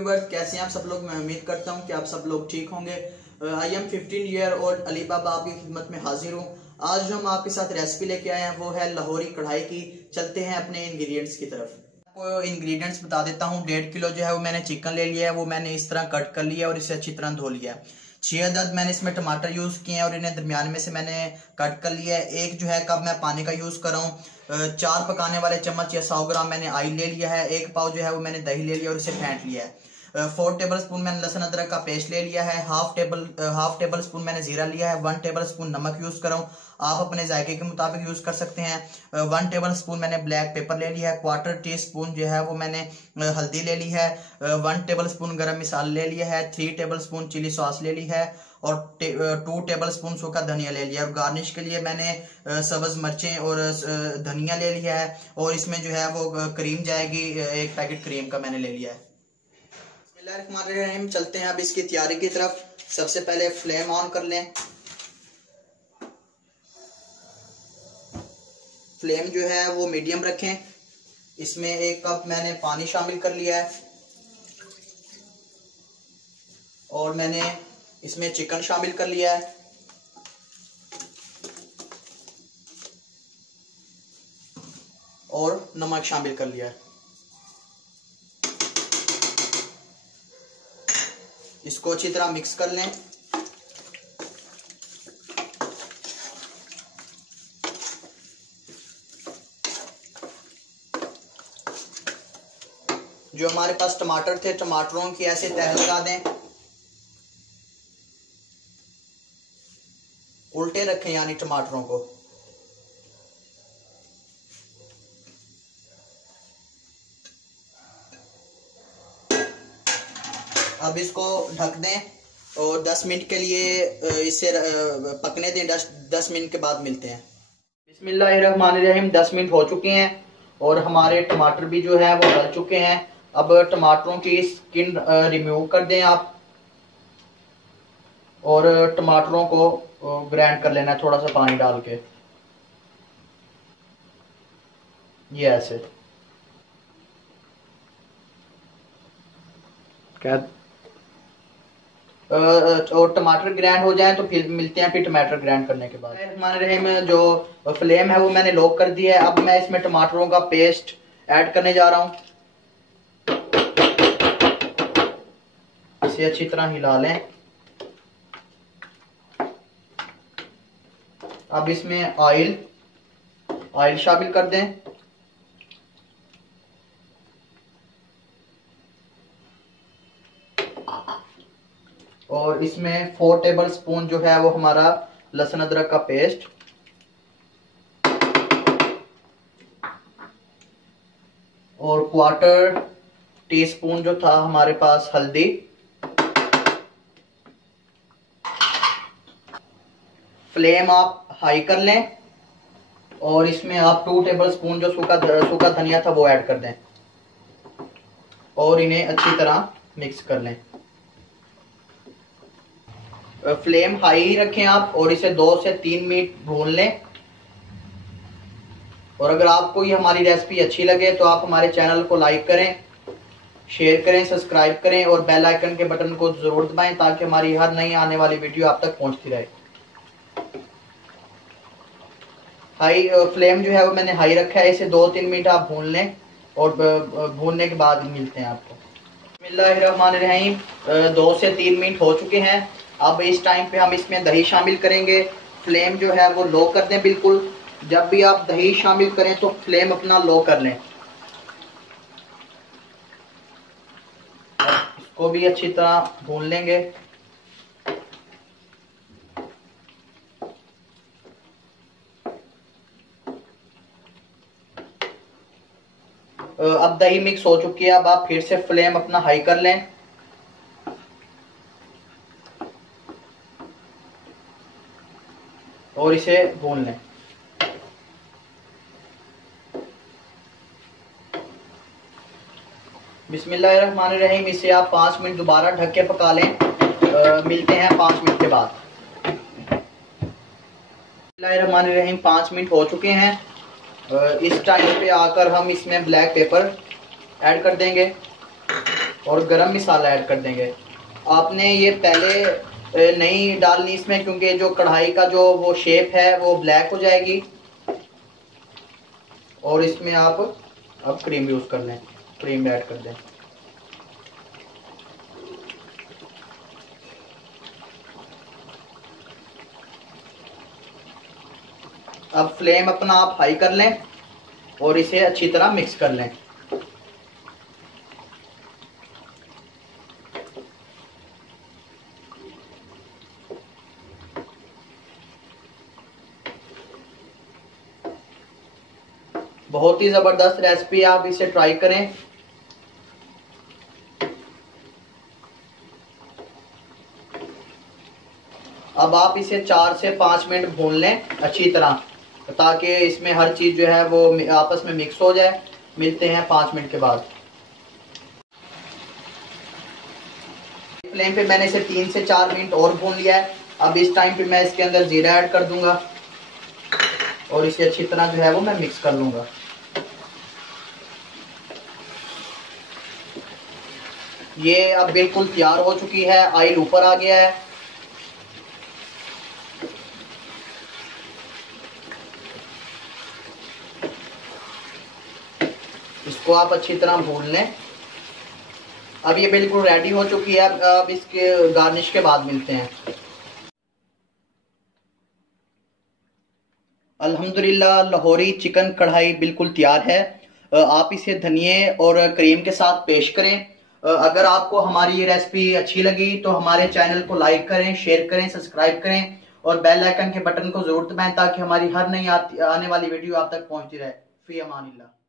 Viewers, कैसे हैं आप सब लोग। मैं उम्मीद करता हूं कि आप सब लोग ठीक होंगे। I am 15 year old Ali Baba आपकी खिदमत में हाजिर हूं। आज जो हम आपके साथ रेसिपी लेके आए हैं वो है लाहौरी कढ़ाई की। चलते हैं अपने इंग्रेडिएंट्स की तरफ। आपको इंग्रेडिएंट्स बता देता हूं। 1.5 किलो जो है वो मैंने चिकन ले लिया है, वो मैंने इस तरह कट कर लिया और इसे अच्छी तरह धो लिया है। 6 अदद मैंने इसमें टमाटर यूज किए हैं और इन्हें दरमियान में से मैंने कट कर लिया है। एक जो है कप मैं पानी का यूज कर रहा हूँ। 4 पकाने वाले चम्मच या 100 ग्राम मैंने ऑयल ले लिया है। 1 पाव जो है वो मैंने दही ले लिया और इसे फेंट लिया है। 4 टेबल स्पून मैंने लहसुन अदरक का पेस्ट ले लिया है। हाफ टेबल स्पून मैंने जीरा लिया है। 1 टेबल स्पून नमक यूज कर रहा हूँ, आप अपने जायके के मुताबिक यूज कर सकते हैं। 1 टेबल स्पून मैंने ब्लैक पेपर ले लिया है। 1/4 टी स्पून जो है वो मैंने हल्दी ले ली है। 1 टेबल स्पून गरम मसाला ले लिया है। 3 टेबल स्पून चिली सॉस ले ली है और 2 टेबल स्पून सूखा धनिया ले लिया। और गार्निश के लिए मैंने सब्ज मिर्चें और धनिया ले लिया है और इसमें जो है वो क्रीम जाएगी। 1 पैकेट क्रीम का मैंने ले लिया है। बिस्मिल्लाहिर्रहमानिर्रहीम, चलते हैं अब इसकी तैयारी की तरफ। सबसे पहले फ्लेम ऑन कर लें। फ्लेम जो है वो मीडियम रखें। इसमें 1 कप मैंने पानी शामिल कर लिया है और मैंने इसमें चिकन शामिल कर लिया है। और नमक शामिल कर लिया है। इसको अच्छी तरह मिक्स कर लें। जो हमारे पास टमाटर थे, टमाटरों की ऐसे तह लगा दें। उल्टे रखें यानी टमाटरों को। अब इसको ढक दें और 10 मिनट के लिए इसे पकने दें। 10 मिनट के बाद मिलते हैं। बिस्मिल्लाहिर्रहमानिर्रहीम, 10 मिनट हो चुके हैं और हमारे टमाटर भी जो है वो गल चुके हैं। अब टमाटरों की स्किन रिमूव कर दें आप और टमाटरों को ग्राइंड कर लेना है थोड़ा सा पानी डाल के। ये ऐसे क्या और टमाटर ग्राइंड हो जाए तो फिर मिलते हैं। फिर टमाटर ग्राइंड करने के बाद हमारे में जो फ्लेम है वो मैंने लॉक कर दिया है। अब मैं इसमें टमाटरों का पेस्ट ऐड करने जा रहा हूं। इसे अच्छी तरह हिला लें। अब इसमें ऑयल शामिल कर दें। और इसमें 4 टेबल स्पून जो है वो हमारा लहसुन अदरक का पेस्ट और 1/4 टी स्पून जो था हमारे पास हल्दी। फ्लेम आप हाई कर लें और इसमें आप 2 टेबल स्पून जो सूखा धनिया था वो ऐड कर दें और इन्हें अच्छी तरह मिक्स कर लें। फ्लेम हाई रखें आप और इसे 2 से 3 मिनट भून लें। और अगर आपको ये हमारी रेसिपी अच्छी लगे तो आप हमारे चैनल को लाइक करें, शेयर करें, सब्सक्राइब करें और बेल आइकन के बटन को जरूर दबाएं ताकि हमारी हर नई आने वाली वीडियो आप तक पहुंचती रहे। हाई फ्लेम जो है वो मैंने हाई रखा है। इसे 2-3 मिनट आप भून लें और भूनने के बाद मिलते हैं आपको। बिस्मिल्लाहिर्रहमानिर्रहीम, 2 से 3 मिनट हो चुके हैं। अब इस टाइम पे हम इसमें दही शामिल करेंगे। फ्लेम जो है वो लो कर दें बिल्कुल। जब भी आप दही शामिल करें तो फ्लेम अपना लो कर लें। इसको भी अच्छी तरह भून लेंगे। अब दही मिक्स हो चुकी है। अब आप फिर से फ्लेम अपना हाई कर लें और इसे भून लें। बिस्मिल्लाहिर्रहमानिर्रहीम, इसे आप 5 मिनट दोबारा ढक के पका लें। मिलते हैं 5 मिनट के बाद। बिस्मिल्लाहिर्रहमानिर्रहीम, 5 मिनट हो चुके हैं। इस टाइम पे आकर हम इसमें ब्लैक पेपर ऐड कर देंगे। और गरम मसाला ऐड कर देंगे। आपने ये पहले नहीं डालनी इसमें, क्योंकि जो कढ़ाई का जो वो शेप है वो ब्लैक हो जाएगी। और इसमें आप अब क्रीम यूज कर लें, क्रीम ऐड कर दें। अब फ्लेम अपना आप हाई कर लें और इसे अच्छी तरह मिक्स कर लें। बहुत ही जबरदस्त रेसिपी, आप इसे ट्राई करें। अब आप इसे 4 से 5 मिनट भून लें अच्छी तरह, ताकि इसमें हर चीज जो है वो आपस में मिक्स हो जाए। मिलते हैं 5 मिनट के बाद। फ्लेम पे मैंने इसे 3 से 4 मिनट और भून लिया है। अब इस टाइम पे मैं इसके अंदर जीरा ऐड कर दूंगा और इसे अच्छी तरह जो है वो मैं मिक्स कर लूंगा। ये अब बिल्कुल तैयार हो चुकी है, ऑयल ऊपर आ गया है। इसको आप अच्छी तरह भून लें। अब ये बिल्कुल रेडी हो चुकी है। अब इसके गार्निश के बाद मिलते हैं। अल्हम्दुलिल्लाह लाहौरी चिकन कढ़ाई बिल्कुल तैयार है। आप इसे धनिए और क्रीम के साथ पेश करें। अगर आपको हमारी ये रेसिपी अच्छी लगी तो हमारे चैनल को लाइक करें, शेयर करें, सब्सक्राइब करें और बेल आइकन के बटन को जरूर दबाएं, ताकि हमारी हर नई आने वाली वीडियो आप तक पहुंचती रहे। फी अमानिल्लाह।